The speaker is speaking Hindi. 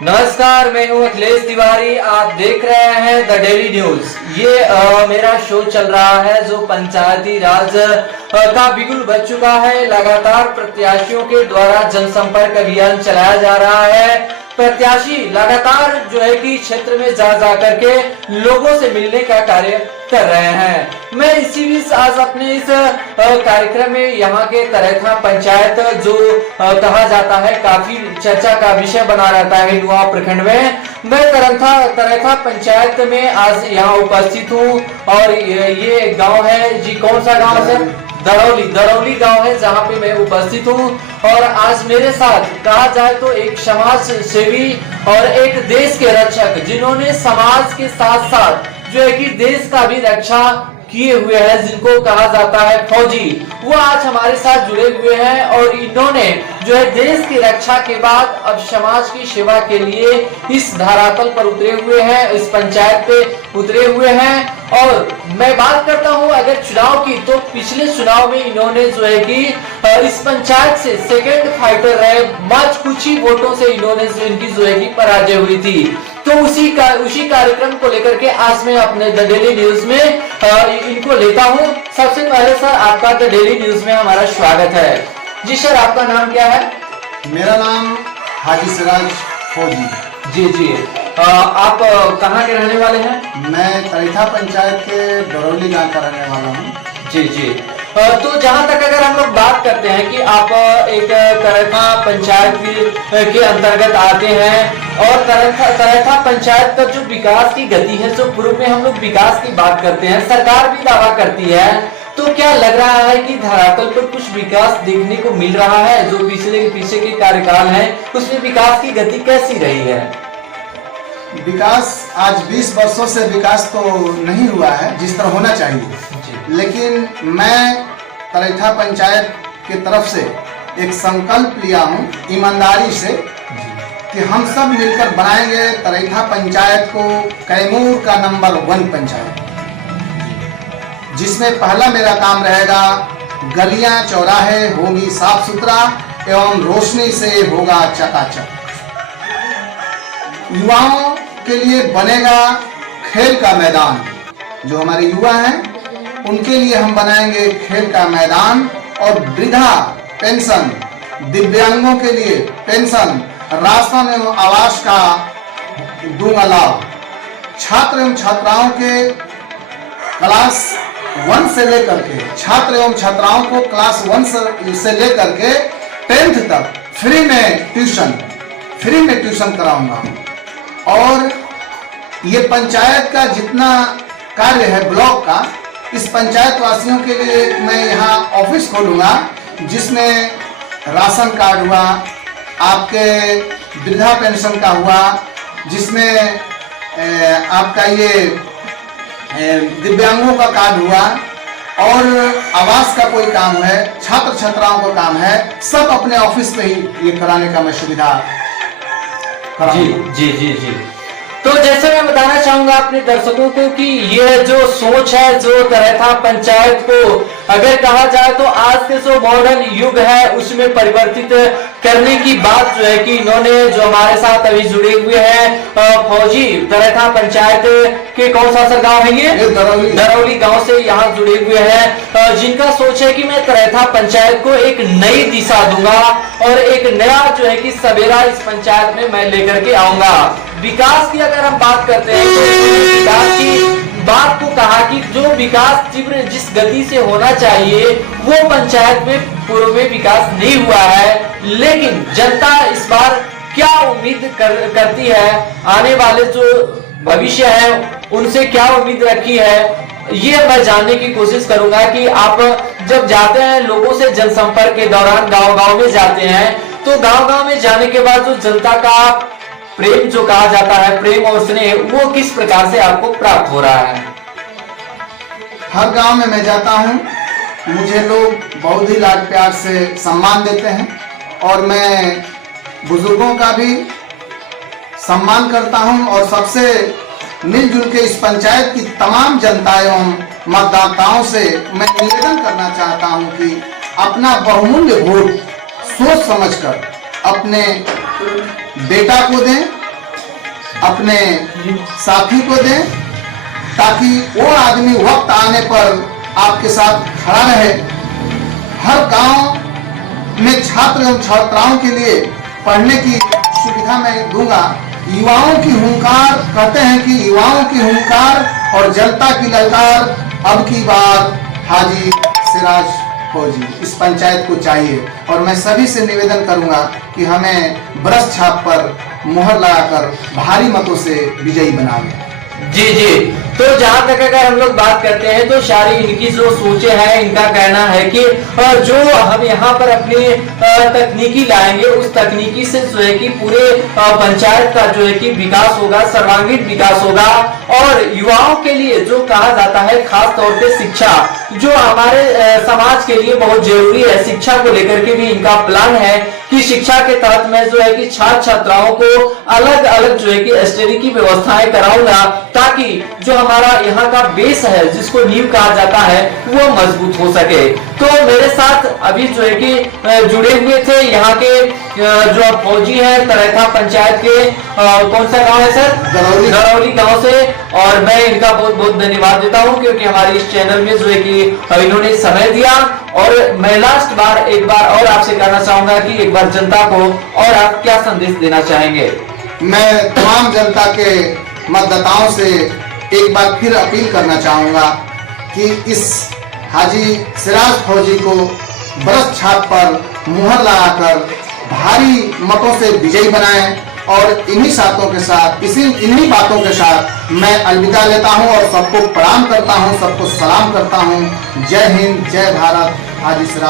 नमस्कार, मैं हूं अखिलेश तिवारी। आप देख रहे हैं द डेली न्यूज। ये मेरा शो चल रहा है जो पंचायती राज का बिगुल बज चुका है। लगातार प्रत्याशियों के द्वारा जनसंपर्क अभियान चलाया जा रहा है। प्रत्याशी लगातार जो है कि क्षेत्र में जा करके लोगों से मिलने का कार्य कर रहे हैं। मैं इसी बीच आज अपने इस कार्यक्रम में यहाँ के तरेथा पंचायत जो कहा जाता है काफी चर्चा का विषय बना रहता है नुआव प्रखंड में। मैं तरेथा पंचायत में आज यहाँ उपस्थित हूँ और ये गांव है जी। कौन सा गांव है? दरौली गांव है जहाँ पे मैं उपस्थित हूँ। और आज मेरे साथ कहा जाए तो एक समाज सेवी और एक देश के रक्षक जिन्होंने समाज के साथ साथ जो है कि देश का भी रक्षा किए हुए हैं, जिनको कहा जाता है फौजी, वो आज हमारे साथ जुड़े हुए हैं। और इन्होंने जो है देश की रक्षा के बाद अब समाज की सेवा के लिए इस धरातल पर उतरे हुए हैं, इस पंचायत पे उतरे हुए हैं। और मैं बात करता हूं अगर चुनाव की, तो पिछले चुनाव में इन्होंने जो है कि इस पंचायत से सेकंड फाइटर रहे। मात्र कुछ ही वोटों से इन्होंने इनकी जो है कि पराजय हुई थी। तो उसी कार्यक्रम को लेकर के आज मैं अपने द डेली न्यूज में इनको लेता हूं। सबसे पहले सर, आपका द डेली न्यूज में हमारा स्वागत है। जी सर, आपका नाम क्या है? मेरा नाम हाजी सिराज फौजी। जी आप कहाँ के रहने वाले हैं? मैं तरेथा पंचायत के दरौली गांव का रहने वाला हूँ। जी तो जहाँ तक अगर हम लोग बात करते हैं कि आप एक तरेथा पंचायत के अंतर्गत आते हैं और तरेथा पंचायत का जो विकास की गति है, जो पूर्व में हम लोग विकास की बात करते हैं, सरकार भी दावा करती है, तो क्या लग रहा है कि धरातल पर कुछ विकास देखने को मिल रहा है? जो पीछे के कार्यकाल है उसमें विकास की गति कैसी रही है? विकास आज 20 वर्षों से विकास तो नहीं हुआ है जिस तरह होना चाहिए, लेकिन मैं तरेथा पंचायत की तरफ से एक संकल्प लिया हूँ ईमानदारी से कि हम सब मिलकर बनाएंगे तरेथा पंचायत को कैमूर का नंबर 1 पंचायत, जिसमें पहला मेरा काम रहेगा गलियां चौराहे होगी साफ सुथरा एवं रोशनी से होगा चकाचक। युवाओं के लिए बनेगा खेल का मैदान। जो हमारे युवा हैं उनके लिए हम बनाएंगे खेल का मैदान और वृद्धा पेंशन, दिव्यांगों के लिए पेंशन, राशन एवं आवास का दूंगा लाभ। छात्र एवं छात्राओं के क्लास 1 से लेकर के छात्र एवं छात्राओं को क्लास 1 से लेकर के 10th तक फ्री में ट्यूशन कराऊंगा। और ये पंचायत का जितना कार्य है ब्लॉक का, इस पंचायत वासियों के लिए मैं यहाँ ऑफिस खोलूंगा जिसमें राशन कार्ड हुआ, आपके वृद्धा पेंशन का हुआ, जिसमें आपका ये दिव्यांगों का कार्ड हुआ और आवास का कोई काम है, छात्र छात्राओं का काम है, सब अपने ऑफिस में ही ये कराने का मैं सुविधा जी। तो जैसे मैं बताना चाहूंगा अपने दर्शकों को कि ये जो सोच है, जो तरेथा पंचायत को अगर कहा जाए तो आज के जो मॉडर्न युग है उसमें परिवर्तित करने की बात जो है कि इन्होंने, जो हमारे साथ अभी जुड़े हुए हैं फौजी, तरेथा पंचायत के कौन सा सर गाँव है ये? दरौली गांव से यहाँ जुड़े हुए हैं, जिनका सोच है कि मैं तरेथा पंचायत को एक नई दिशा दूंगा और एक नया जो है कि सवेरा इस पंचायत में मैं लेकर के आऊंगा। विकास की अगर हम बात करते हैं तो विकास की बात को कहा कि जो विकास तीव्र जिस गति से होना चाहिए वो पंचायत में पूर्व में विकास नहीं हुआ है। लेकिन जनता इस बार क्या उम्मीद करती है, आने वाले जो भविष्य है उनसे क्या उम्मीद रखी है, ये मैं जानने की कोशिश करूंगा। कि आप जब जाते हैं लोगों से जनसंपर्क के दौरान गांव में जाते हैं, तो गांव में जाने के बाद जो जनता का प्रेम जो कहा जाता है, प्रेम और स्नेह, वो किस प्रकार से आपको प्राप्त हो रहा है? हर गांव में मैं जाता हूं, मुझे लोग बहुत ही लाड प्यार से सम्मान देते हैं और मैं बुजुर्गों का भी सम्मान करता हूं। और सबसे मिलजुल के इस पंचायत की तमाम जनता एवं मतदाताओं से मैं निवेदन करना चाहता हूं कि अपना बहुमूल्य वोट सोच समझकर अपने बेटा को दें अपने साथी को दें, ताकि वो आदमी वक्त आने पर आपके साथ खड़ा रहे। हर गांव में छात्र एवं छात्राओं के लिए पढ़ने की सुविधा मैं दूंगा। युवाओं की हुंकार, कहते हैं कि युवाओं की हुंकार और जनता की ललकार अब की बार हाजी सिराज फौजी इस पंचायत को चाहिए। और मैं सभी से निवेदन करूंगा कि हमें ब्रश छाप पर मुहर लगाकर भारी मतों से विजयी बनाएं। जी जी, तो जहां तक अगर हम लोग बात करते हैं तो सारी इनकी जो सोचे हैं, इनका कहना है कि जो हम यहाँ पर अपनी तकनीकी लाएंगे, उस तकनीकी से जो है कि पूरे पंचायत का जो है कि विकास होगा, सर्वांगीण विकास होगा। और युवाओं के लिए जो कहा जाता है, खास तौर पे शिक्षा, जो हमारे समाज के लिए बहुत जरूरी है, शिक्षा को लेकर के भी इनका प्लान है कि शिक्षा के तहत मैं जो है कि छात्र छात्राओं को अलग अलग जो है कि स्टडी की व्यवस्थाएं कराऊंगा, ताकि जो हमारा यहाँ का बेस है, जिसको नींव कहा जाता है, वो मजबूत हो सके। तो मेरे साथ अभी जो है कि जुड़े हुए थे यहाँ के जो फौजी हैं, तरेथा पंचायत के कौन सा गांव है सर? गरौली गांव से। और मैं इनका बहुत बहुत धन्यवाद देता हूँ, क्योंकि हमारे इस चैनल में जो है कि इन्होंने समय दिया। और मैं लास्ट बार एक बार और आपसे कहना चाहूंगा कि एक बार जनता को और आप क्या संदेश देना चाहेंगे? मैं तमाम जनता के मतदाताओं से एक बार फिर अपील करना चाहूंगा कि इस हाजी सिराज फौजी को ब्रश छाप पर मुहर लगाकर भारी मतों से विजयी बनाएं। और इन्हीं बातों के साथ मैं अलविदा लेता हूं और सबको प्रणाम करता हूं, सबको सलाम करता हूं। जय हिंद, जय भारत। हाजी सिराज।